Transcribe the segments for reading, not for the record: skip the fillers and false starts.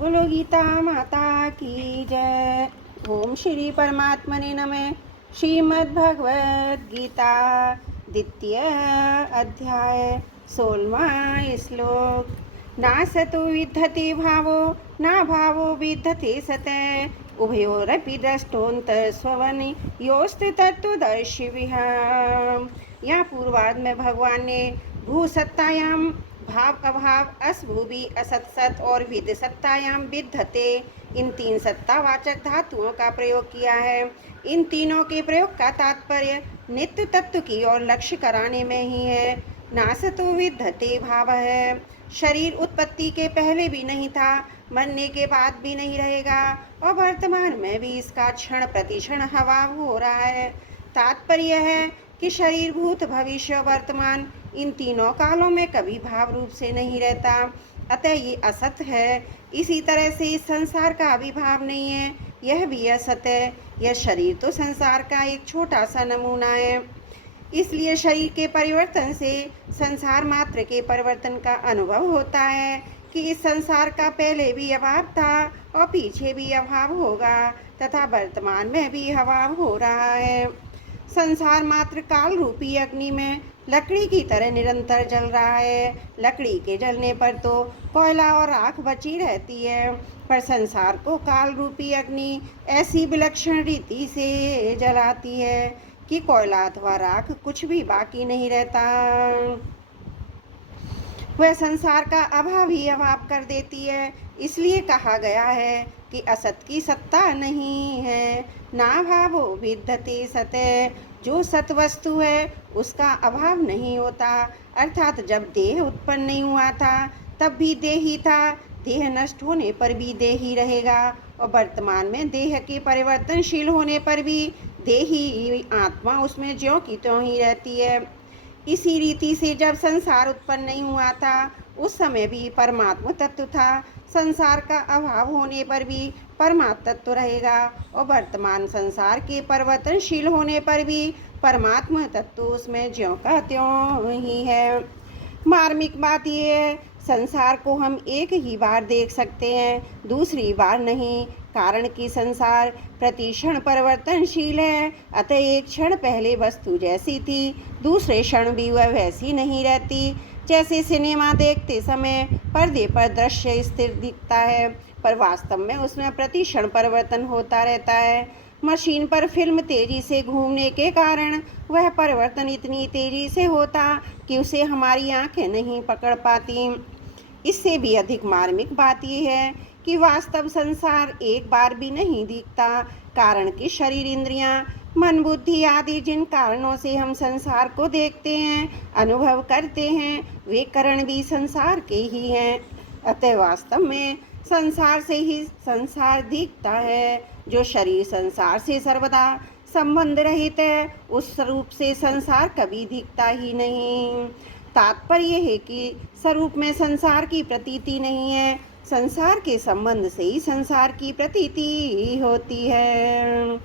बोलो गीता माता की जय। ओम श्री परमात्मने नमः। श्रीमद् भगवद गीता द्वितीय अध्याय 16वां श्लोक। नासतो विद्धते भावो ना भावो विद्धते सतः उभयोरपि द्रष्टोऽन्तः स्ववनि योस्ते तत्त्वदर्शिभिः। यहाँ पूर्वार्ध में भगवान ने भू सत्तायाम भाव अभाव असभूवि असत सत और विद सत्तायाम विद्धते इन तीन सत्तावाचक धातुओं का प्रयोग किया है। इन तीनों के प्रयोग का तात्पर्य नित्य तत्व की और लक्ष्य कराने में ही है। नासतो विद्धते भाव है। शरीर उत्पत्ति के पहले भी नहीं था, मरने के बाद भी नहीं रहेगा और वर्तमान में भी इसका क्षण प्रतिक्षण अभाव हो रहा है। तात्पर्य है कि शरीर भूत भविष्य वर्तमान इन तीनों कालों में कभी भाव रूप से नहीं रहता, अतः ये असत है। इसी तरह से इस संसार का भी भाव नहीं है, यह भी असत है। यह शरीर तो संसार का एक छोटा सा नमूना है, इसलिए शरीर के परिवर्तन से संसार मात्र के परिवर्तन का अनुभव होता है कि इस संसार का पहले भी अभाव था और पीछे भी अभाव होगा तथा वर्तमान में भी अभाव हो रहा है। संसार मात्र काल रूपी अग्नि में लकड़ी की तरह निरंतर जल रहा है। लकड़ी के जलने पर तो कोयला और राख बची रहती है, पर संसार को काल रूपी अग्नि ऐसी विलक्षण रीति से जलाती है कि कोयला अथवा राख कुछ भी बाकी नहीं रहता। वह संसार का अभाव ही अभाव कर देती है। इसलिए कहा गया है कि असत की सत्ता नहीं है। ना भावो विद्धते सतः। जो सत वस्तु है उसका अभाव नहीं होता, अर्थात जब देह उत्पन्न नहीं हुआ था तब भी देह ही था, देह नष्ट होने पर भी देह ही रहेगा और वर्तमान में देह के परिवर्तनशील होने पर भी देही आत्मा उसमें ज्यों की त्यों ही रहती है। इसी रीति से जब संसार उत्पन्न नहीं हुआ था उस समय भी परमात्मा तत्व था। संसार का अभाव होने पर भी परमात्मा तत्व रहेगा और वर्तमान संसार के परिवर्तनशील होने पर भी परमात्मा तत्व उसमें ज्यों का त्यों ही है। मार्मिक बात यह है, संसार को हम एक ही बार देख सकते हैं, दूसरी बार नहीं, कारण कि संसार प्रतिक्षण परिवर्तनशील है। अतः एक क्षण पहले वस्तु जैसी थी दूसरे क्षण भी वह वैसी नहीं रहती। जैसे सिनेमा देखते समय पर्दे पर दृश्य स्थिर दिखता है, पर वास्तव में उसमें प्रतिक्षण परिवर्तन होता रहता है। मशीन पर फिल्म तेजी से घूमने के कारण वह परिवर्तन इतनी तेजी से होता कि उसे हमारी आंखें नहीं पकड़ पाती। इससे भी अधिक मार्मिक बात यह है कि वास्तव संसार एक बार भी नहीं दिखता, कारण कि शरीर इंद्रियां मन बुद्धि आदि जिन कारणों से हम संसार को देखते हैं अनुभव करते हैं वे कारण भी संसार के ही हैं। अतः वास्तव में संसार से ही संसार दिखता है। जो शरीर संसार से सर्वदा संबंध रहित है उस स्वरूप से संसार कभी दिखता ही नहीं। तात्पर्य है कि स्वरूप में संसार की प्रतीति नहीं है, संसार के संबंध से ही संसार की प्रतीति होती है।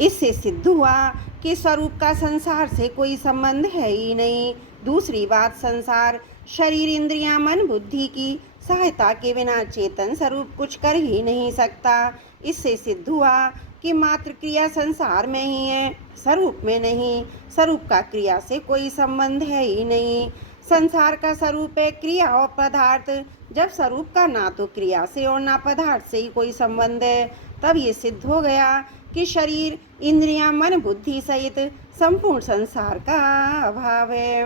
इससे सिद्ध हुआ कि स्वरूप का संसार से कोई संबंध है ही नहीं। दूसरी बात, संसार शरीर इंद्रियां मन बुद्धि की सहायता के बिना चेतन स्वरूप कुछ कर ही नहीं सकता। इससे सिद्ध हुआ कि मात्र क्रिया संसार में ही है, स्वरूप में नहीं। स्वरूप का क्रिया से कोई संबंध है ही नहीं। संसार का स्वरूप है क्रिया और पदार्थ। जब स्वरूप का ना तो क्रिया से और ना पदार्थ से ही कोई संबंध है तब ये सिद्ध हो गया कि शरीर इंद्रियां मन बुद्धि सहित संपूर्ण संसार का अभाव है।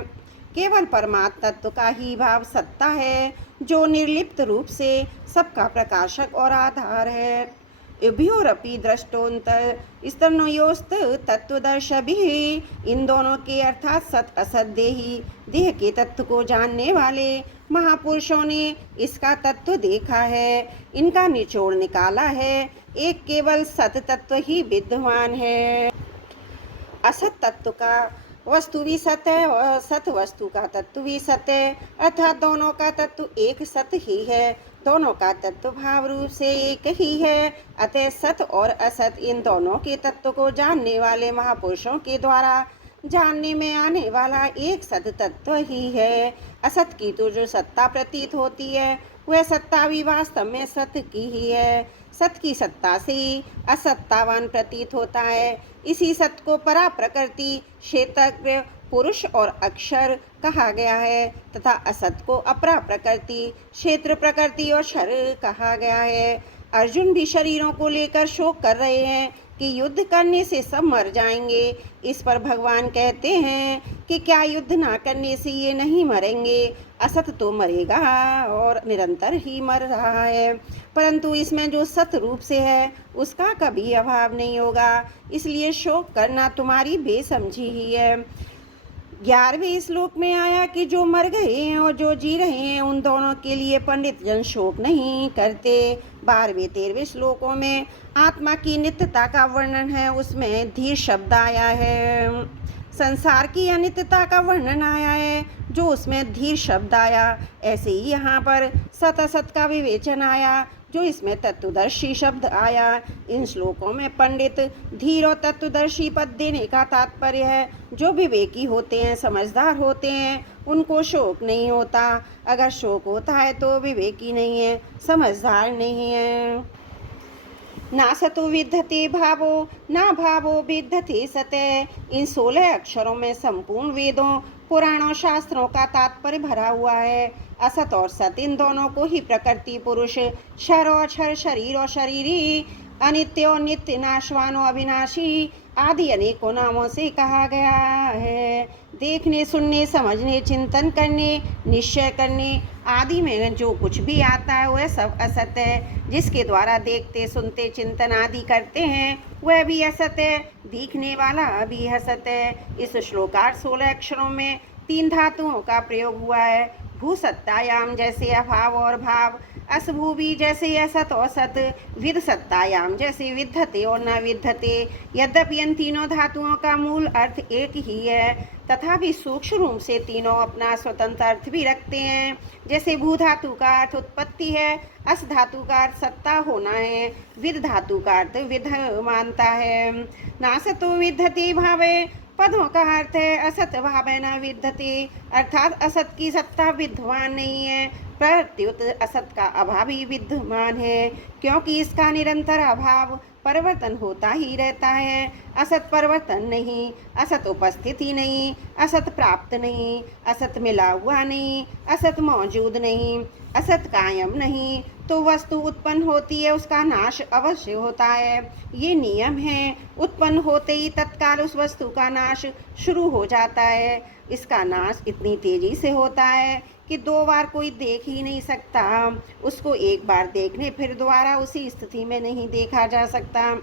केवल परमात्मा तत्व का ही भाव सत्ता है जो निर्लिप्त रूप से सबका प्रकाशक और आधार है। उभयोरपि दृष्टोऽन्तः स्तनयोस्त तत्वदर्शिभिः। इन दोनों के अर्थात सत असत देही देह के तत्व को जानने वाले महापुरुषों ने इसका तत्व देखा है, इनका निचोड़ निकाला है। एक केवल सत तत्व ही विद्यमान है। असत तत्व का वस्तु भी सत है और सत वस्तु का तत्व भी सत है, अर्थात दोनों का तत्व एक सत ही है। दोनों का तत्व भाव रूप से एक ही है। अतः सत और असत इन दोनों के तत्व को जानने वाले महापुरुषों के द्वारा जानने में आने वाला एक सत तत्व ही है। असत की तो जो सत्ता प्रतीत होती है वह सत्ता भी वास्तव में सत्य की ही है। सत्य की सत्ता से असत्तावान प्रतीत होता है। इसी सत्य को परा प्रकृति, क्षेत्रज्ञ, पुरुष और अक्षर कहा गया है तथा असत को अपरा प्रकृति, क्षेत्र प्रकृति और क्षर कहा गया है। अर्जुन भी शरीरों को लेकर शोक कर रहे हैं कि युद्ध करने से सब मर जाएंगे। इस पर भगवान कहते हैं कि क्या युद्ध ना करने से ये नहीं मरेंगे? असत तो मरेगा और निरंतर ही मर रहा है, परंतु इसमें जो सत रूप से है उसका कभी अभाव नहीं होगा। इसलिए शोक करना तुम्हारी बेसमझी ही है। 11वें श्लोक में आया कि जो मर गए हैं और जो जी रहे हैं उन दोनों के लिए पंडित जन शोक नहीं करते। 12वें 13वें श्लोकों में आत्मा की नित्यता का वर्णन है, उसमें धीर शब्द आया है। संसार की अनित्यता का वर्णन आया है, जो उसमें धीर शब्द आया। ऐसे ही यहाँ पर सत असत का विवेचन आया, जो इसमें तत्वदर्शी शब्द आया। इन श्लोकों में पंडित धीर और तत्वदर्शी पद देने का तात्पर्य है जो विवेकी होते हैं, समझदार होते हैं, उनको शोक नहीं होता। अगर शोक होता है तो विवेकी नहीं है, समझदार नहीं है। ना सतो विद्धते भावो ना भावो विद्धते सते। इन 16 अक्षरों में संपूर्ण वेदों, पुराणों, शास्त्रों का तात्पर्य भरा हुआ है। असत और सत इन दोनों को ही प्रकृति, पुरुष, क्षर और क्षर, शरीर और शरीरी, अनित्य और नित्य, नाशवान और अविनाशी आदि अनेकों नामों से कहा गया है। देखने, सुनने, समझने, चिंतन करने, निश्चय करने आदि में जो कुछ भी आता है वह सब असत है। जिसके द्वारा देखते, सुनते, चिंतन आदि करते हैं वह भी असत है, दिखने वाला भी असत है। इस श्लोकार 16 अक्षरों में 3 धातुओं का प्रयोग हुआ है। भू सत्तायाम जैसे अभाव और भाव, असभूवी जैसे असत और सत, विद सत्तायाम जैसे विद्धते और न विद्धते। यद्यपि इन तीनों धातुओं का मूल अर्थ एक ही है, तथापि सूक्ष्म रूप से तीनों अपना स्वतंत्र अर्थ भी रखते हैं। जैसे भू धातु का अर्थ उत्पत्ति है, अस धातु का अर्थ सत्ता होना है, विद धातु का अर्थ विध मानता है। नासतो विद्धते भावे पदों का अर्थ है असत भावे न विद्धते, अर्थात असत की सत्ता विद्यमान नहीं है, प्रत्युत असत का अभाव ही विद्यमान है, क्योंकि इसका निरंतर अभाव परिवर्तन होता ही रहता है। असत परिवर्तन नहीं, असत उपस्थिति नहीं, असत प्राप्त नहीं, असत मिला हुआ नहीं, असत मौजूद नहीं, असत कायम नहीं। तो वस्तु उत्पन्न होती है, उसका नाश अवश्य होता है, ये नियम है। उत्पन्न होते ही तत्काल उस वस्तु का नाश शुरू हो जाता है। इसका नाश इतनी तेजी से होता है कि 2 बार कोई देख ही नहीं सकता। उसको एक बार देखने फिर दोबारा उसी स्थिति में नहीं देखा जा सकता।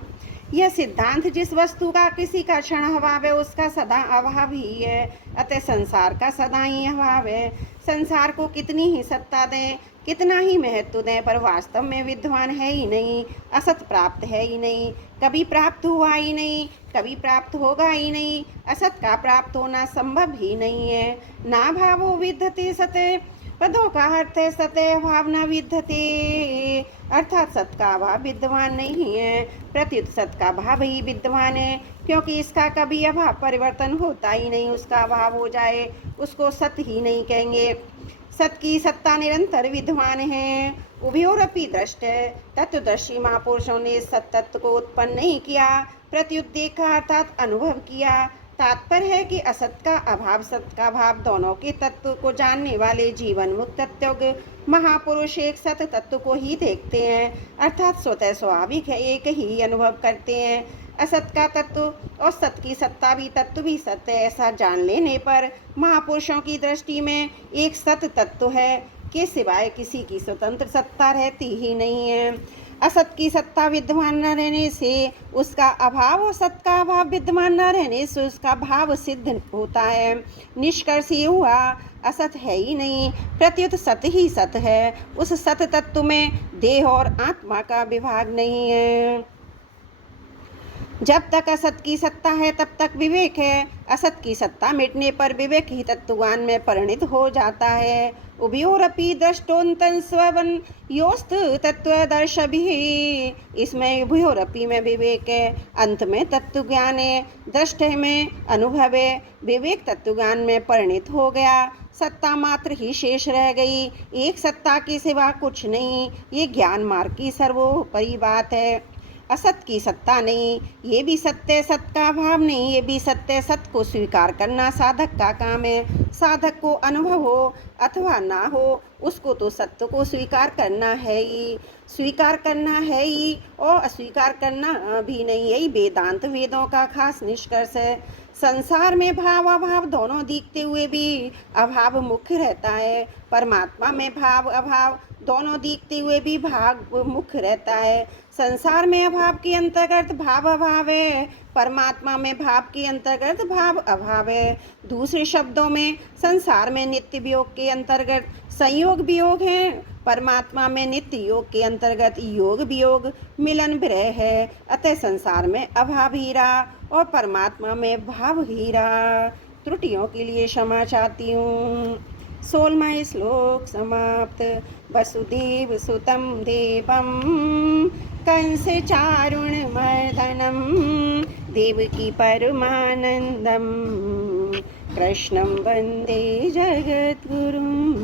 यह सिद्धांत जिस वस्तु का किसी का क्षण अभाव है उसका सदा अभाव ही है, अतः संसार का सदा ही अभाव है। संसार को कितनी ही सत्ता दें, कितना ही महत्व दें, पर वास्तव में विद्वान है ही नहीं, असत प्राप्त है ही नहीं, कभी प्राप्त हुआ ही नहीं, कभी प्राप्त होगा ही नहीं। असत का प्राप्त होना संभव ही नहीं है। ना भावो विद्धते सते, पदों का अर्थ है सते भाव न विद्धते, अर्थात सत का अभाव विद्यमान नहीं है, प्रत्युत सत का भाव ही विद्यमान है, क्योंकि इसका कभी अभाव परिवर्तन होता ही नहीं। उसका अभाव हो जाए उसको सत ही नहीं कहेंगे। सत की सत्ता निरंतर विद्यमान है। उभयोरपि दृष्ट है, तत्वदर्शी महापुरुषों ने सत तत्व को उत्पन्न नहीं किया, प्रत्युत देखा अर्थात अनुभव किया। तात्पर्य है कि असत का अभाव, सत का भाव दोनों के तत्व को जानने वाले जीवन मुक्त तत्वज्ञ महापुरुष एक सत तत्व को ही देखते हैं, अर्थात स्वतः स्वाभाविक है एक ही अनुभव करते हैं। असत का तत्व और सत की सत्ता भी तत्व भी सत्य है, ऐसा जान लेने पर महापुरुषों की दृष्टि में एक सत तत्व है के सिवाय किसी की स्वतंत्र सत्ता रहती ही नहीं है। असत की सत्ता विद्यमान न रहने से उसका अभाव और सत का अभाव विद्यमान न रहने से उसका भाव सिद्ध होता है। निष्कर्ष ये हुआ असत है ही नहीं, प्रत्युत सत ही सत है। उस सत तत्व में देह और आत्मा का विभाग नहीं है। जब तक असत की सत्ता है तब तक विवेक है, असत की सत्ता मिटने पर विवेक ही तत्वज्ञान में परिणित हो जाता है। उभयोरपि दृष्टोन्तं स्ववन योस्त तत्वदर्शिभिः, इसमें उभयोरपि में विवेक है, अंत में तत्व ज्ञान है, दृष्ट में अनुभव है। विवेक तत्व ज्ञान में परिणित हो गया, सत्ता मात्र ही शेष रह गई, एक सत्ता के सिवा कुछ नहीं। ये ज्ञान मार्ग की सर्वोपरि बात है। असत की सत्ता नहीं, ये भी सत्य, सत का अभाव नहीं, ये भी सत्य। सत को स्वीकार करना साधक का काम है। साधक को अनुभव हो अथवा ना हो, उसको तो सत्य को स्वीकार करना है ही, स्वीकार करना है ही, और अस्वीकार करना भी नहीं। यही वेदांत वेदों का खास निष्कर्ष है। संसार में भाव अभाव दोनों दिखते हुए भी अभाव मुख्य रहता है। परमात्मा में भाव अभाव दोनों दिखते हुए भी भाव मुख्य रहता है। संसार में अभाव के अंतर्गत भाव अभाव है, परमात्मा में भाव के अंतर्गत भाव अभाव है। दूसरे शब्दों में संसार में नित्य वियोग के अंतर्गत संयोग वियोग है, परमात्मा में नित्य योग के अंतर्गत योग वियोग मिलन विरह है। अतः संसार में अभाव ही रहा और परमात्मा में भाव ही रहा। त्रुटियों के लिए क्षमा चाहती हूँ। 16वां श्लोक समाप्त। वसुदेव सुतं देवं कंस चारुण मर्दनम देवकी परमानंदम कृष्णं वंदे जगद्गुरुम्।